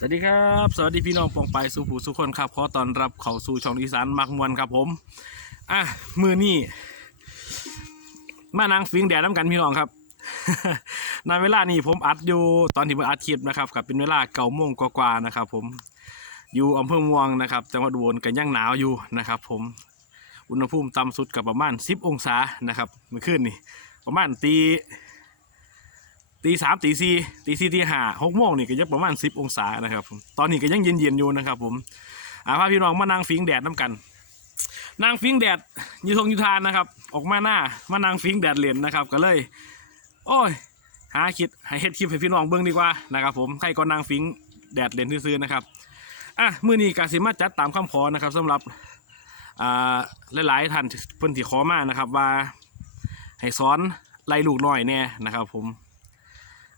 สวัสดีครับ สวัสดีพี่น้องปองไปสู่ผู้สุคนครับขอต้อนรับเข้าสู่ช่องอีสานมักมวนครับผม อะมือนี่มานางฟิงแดดน้ำกันพี่น้องครับ ในเวลานี้ผมอัดอยู่ตอนที่ผมอัดคลิปนะครับกับเป็นเวลาเก้าโมงกว่าๆนะครับ ผมอยู่อำเภอม่วงนะครับจังหวัดอุบลกันยังหนาวอยู่นะครับ ผมอุณหภูมิต่ำสุดกับประมาณ 10 องศานะครับเมื่อคืนนี่ประมาณตี ตีสามตีสี่ตีสี่ตีห้าหกโมงนี่ก็ยังประมาณสิบองศานะครับผมตอนนี้ก็ยังเย็นๆอยู่นะครับ ผมอาพาพี่น้องมานั่งฟิงแดดน้ำกันนั่งฟิงแดดยูทงยูทานนะครับ ออกมาหน้ามานั่งฟิงแดดเหรียญนะครับ ก็เลย โอ้ยหาคิดหาเฮ็ดคลิปให้พี่น้องเบิ่งดีกว่านะครับ ผมใครก็นั่งฟิงแดดเหรียญซื้อๆนะครับอะมื้อนี้ก็สิมาจัดตามคำขอนะครับสำหรับอ่าหลายๆท่านเพิ่นที่ขอมานะครับ ว่าให้สอนไล่ลูกหน้อยแน่นะครับ ผม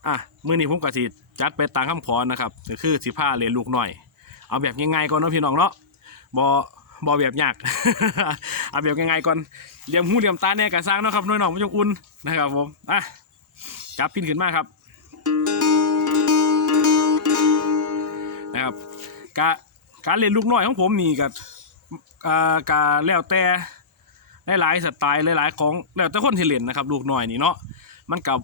อะมื้อนี้ผมก็สิจัดไปตามคำขอนะครับก็คือสิพาเรียนลูกหน่อย เอาแบบง่ายๆก่อนเนาะพี่น้องเนาะบ่บ่แบบยากเอาแบบง่ายๆก่อนเหลี่ยมหูเหลี่ยมตาแน่กะสร้างเนาะครับน้อยน้องมันจะอุ่นนะครับผมอะจับพินขึ้นมาครับนะครับกะการเรียนลูกน้อยของผมนี่ก็อ่ากะแล้วแต่หลายๆสไตล์หลายๆของแล้วแต่คนที่เล่นนะครับ ลูกน้อยนี่เนาะมันกับ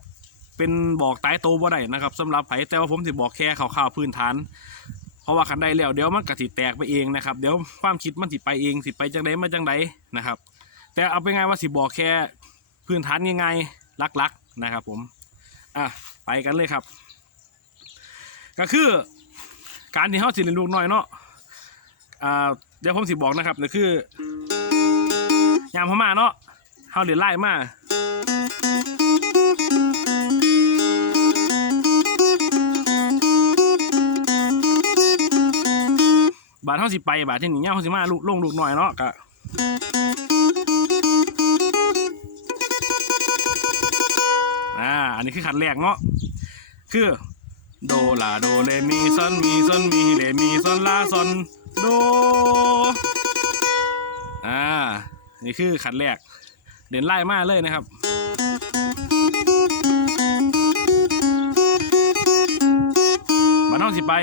เป็นบอกตายโตวบ่ได้นะครับสำหรับไผแต่ว่าผมสิบอกแค่ข่าวๆพื้นฐาน เพราะว่าคันได้แล้วเดี๋ยวมันก็สิแตกไปเองนะครับเดี๋ยวความคิดมันสิไปเองสิไปจังไดมาจังไดนะครับ แต่เอาไปไงว่าสิบอกแค่พื้นฐานง่ายๆลักๆนะครับ ผมอะไปกันเลยครับ ก็คือการที่เฮาสิเรียนลูกน้อยเนาะอ่าเดี๋ยวผมสิบอกนะครับก็คือยามพม่าเนาะเฮาเรียนไล่มา บาทเท่าสิไปบาทที่นี่เงาเขาสิมาลูกลงลูกหน่อยเนาะกะอ่าอันนี้คือขันแรกเนาะคือโดลาโดเลมีซอนมีซอนมีเลมีซอนลาซอนโดอ่านี่คือขันแรก เด่นไล่มากเลยนะครับบาทเท่าสิไป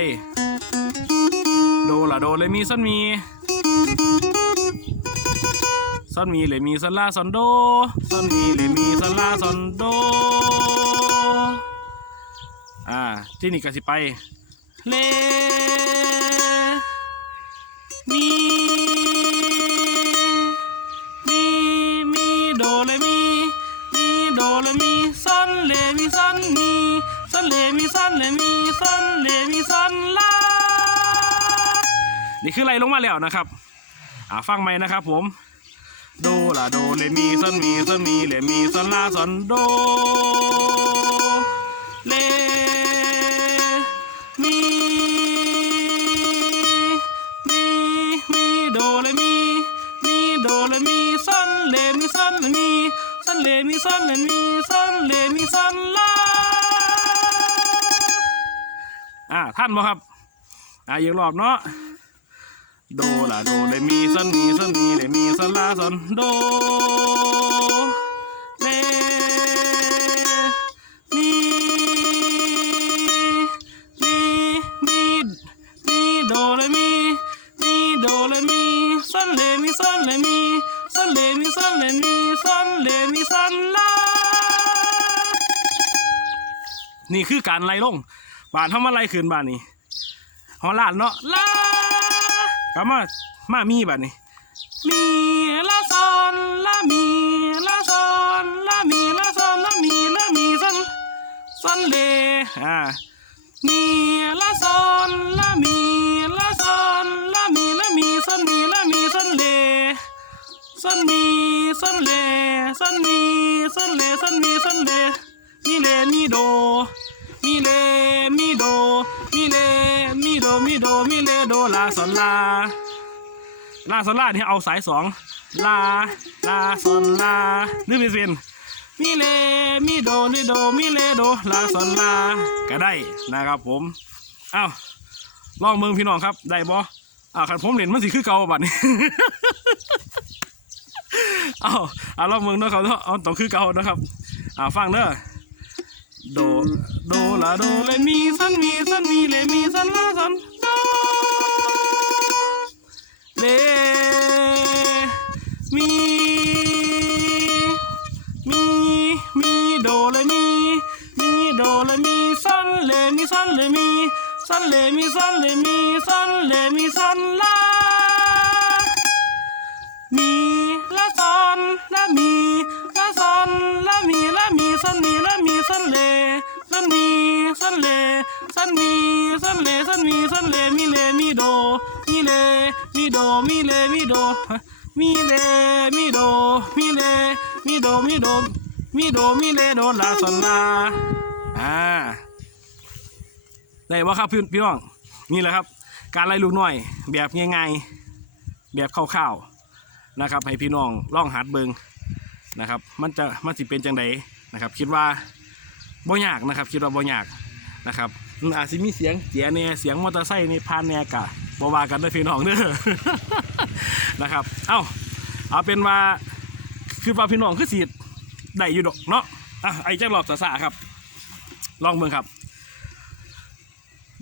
โดละโดเลยมีซอนมีซอนมีเลยมีซอนลาซอนโดซอนมีเลยมีซอนลาซอนโดอ่าที่นี่ก็สิไปเลมีมีมีโดเลมีมีโดเลมีซอนเลมีซอนมีซอนเลมีซอนเลมีซอนเลมีซอนลา นี่คือไล่ลงมาแล้วนะครับ อ่าฟังไหมนะครับผม โดลาโดเลมีซอนมีซอนมีเลมีซอนลาซอนโดเลมีมีมีโดเลมีมีโดเลมีซอนเลมีซอนเลมีซอนเลมีซอนเลมีซอนเลมีซอนลาอ่าท่านบ่ครับอ่าอีกรอบเนาะ โดลาโดเลมีซอนมีซอนมีเลมีซอนลาซอนโดเลมีมีมีมีโดเลมีมีโดเลมีซอนเลมีซอนเลมีซอนเลมีซอนเลมีซอนเลมีซอนลานี่คือการไล่ลงบานท่ามาไล่คืนบานนี้ฮอลาดเนาะลา กลับมามามีบานนี้มีลาซอนลามีลาซอนลามีลาซอนลามีลามีซอนซอนเลอ่ามีลาซอนลามีลาซอนลามีลามีซอนมีลามีซอนเลซอนมีซอนเลซอนมีซอนเลซอนมีซอนเลมีเลมีโด มีเลมีโดมีเลมีโดมีโดมีเลโดลาซอนลาลาซอนลาที่เอาสายสองลาลาซอนลาหรือมีเป็นมีเลมีโดมีโดมีเลโดลาซอนลาก็ได้นะครับผมอ้าวลองเมืองพี่น้องครับได้บ่อ้าวคันผมเล่นมันสิคือเก่าบัดนี้อ้าวเอาลองเมืองเนาะครับเนาะเอาต้อคือเก่านะครับอ่าฟังเด้อ โด โดลาโดเลมีซันมีซันมีเลมีซันลา มีโดมีเลมีโดมีเลมีโดมีเลมีโดมีโดมีโดมีเลโดลาซอนลาอ่าได้ว่าครับพี่พี่น้องนี่แหละครับ การไล่ลูกหน้อย แบบง่ายๆแบบคร่าวๆนะครับ ให้พี่น้องล่องหัดเบิงนะครับ มันจะมันสิเป็นจังไดนะครับ คิดว่าบ่ยากนะครับ คิดว่าบ่ยากนะครับอาจสิมีเสียงเจียแหน่ยเสียงมอเตอร์ไซค์ในี่ผ่านแหน่กะ บ่ว่ากันเด้พี่น้องเด้อนะครับ เอ้าเอาเป็นว่าคือว่าพี่น้องคือสีได้อยู่ดอกเนาะอะไอ้เจ้าหลอบสะๆครับ ลองเบิ่งครับ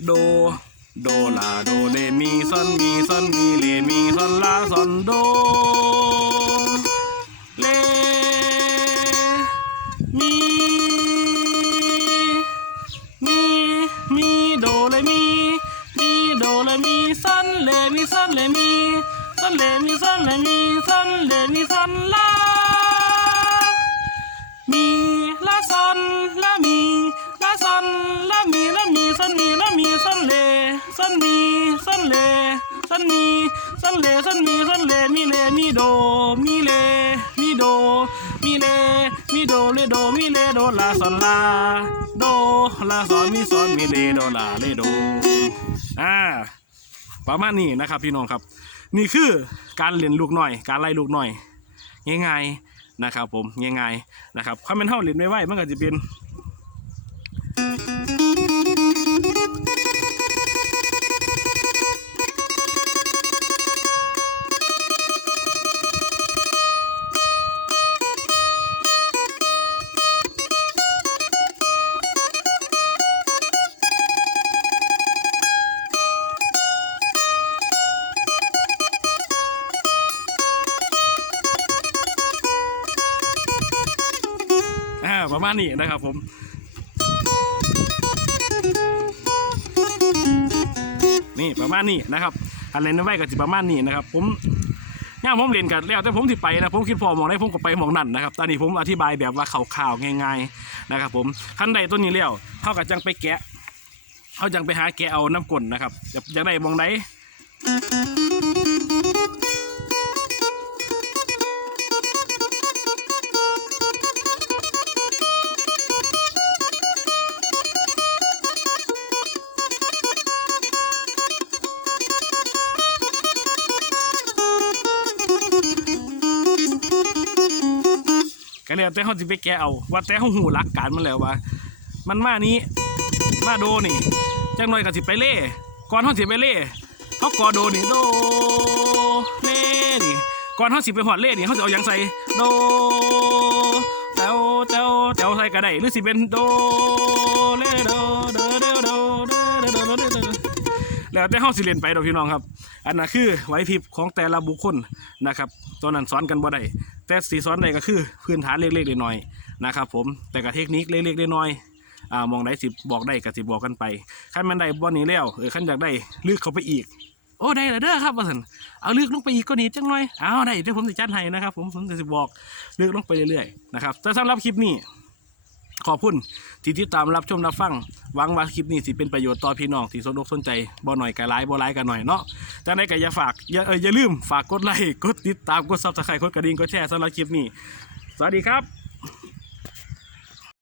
โดโดลาโดเลมีซอนมีซอนมีเลมีซอนลาซอนโด เลมีซอนเลมีซอนเลมีซอนลามีละซอนละมีละซอนละมีละมีซอนมีละมีซอนเลซอนมีซอนเลซอนมีซอนเลซอนมีซอนเลมีเลมีโดมีเลมีโดมีเลมีโดเลโดมีเลโดลาซอนลาโดลาซอนมีซอนมีเลโดลาเลโดอ่าประมาณนี้นะครับพี่น้องครับ นี่คือการเลียนลูกหน่อย การไล่ลูกหน่อย ง่ายๆนะครับผมง่ายๆนะครับความเป็นเท่าเลียนไม่ไหวมันก็จะเป็น ประมาณนี้นะครับผมนี่ประมาณนี้นะครับอันเล่นไม่ไหวก็จะประมาณนี้นะครับ ผมย่ามผมเรียนกันแล้วแต่ผมที่ไปนะผมคิดพอมองได้ผมก็ไปมองนั่นนะครับตอนนี้ผมอธิบายแบบว่าข่าวๆง่ายๆนะครับ ผมขั้นใดตัวนี้แล้วเท่ากับจังไปแกะเขาจังไปหาแกะเอาน้ำกลนนะครับอยากอยากได้มองได ก็แล้วแต่เขาสิไปแกะเอา ว่าแต่เขาหูรักการมันแล้วว่า มันมานี้มาโดนี่จังหน่อยกับสิไปเล่ก่อนเขาสิไปเล่เขากอโดนี่โดเล่นี่ก่อนเขาสิไปหอดเล่นี่เขาจะเอาอย่างใส่โดเต้าเต้าเต้าใส่ก็ได้หรือสิเป็นโดเล่โดเดเดโดเดเดโดเด แล้วแต่เฮาสิเรียนไปดอกพี่น้องครับ อันนั้นคือไหวพริบของแต่ละบุคคลนะครับตัวนั้นสอนกันบ่ได้แต่สีสอนได้ก็คือพื้นฐานเล็กๆน้อยๆนะครับผมแต่กับเทคนิคเล็กๆน้อยๆอ่ามองได้สิบอกได้ก็สิบอกกันไปขั้นมันได้บ่นี้แล้วเออขั้นอยากได้ลึกเข้าไปอีกโอ้ได้และเด้อครับว่าสันเอาลึกลงไปอีกก็ดีจังหน่อยเอาได้เดี๋ยวผมจะจัดให้นะครับผมผมจะสิบอกลึกลงไปเรื่อยๆนะครับแต่สำหรับคลิปนี้ ขอบคุณที่ติดตามรับชมรับฟังหวังว่าคลิปนี้สิเป็นประโยชน์ต่อพี่น้องที่สนอกสนใจบ่หน่อยกับไลายบ่หลายก็หน่อยเนาะจังไดก็อย่าฝากอย่าเอออย่าลืมฝากกดไลค์กดติดตามกดซับสไครต์กดกระดิ่งกดแชร์สำหรับคลิปนี้ สวัสดีครับ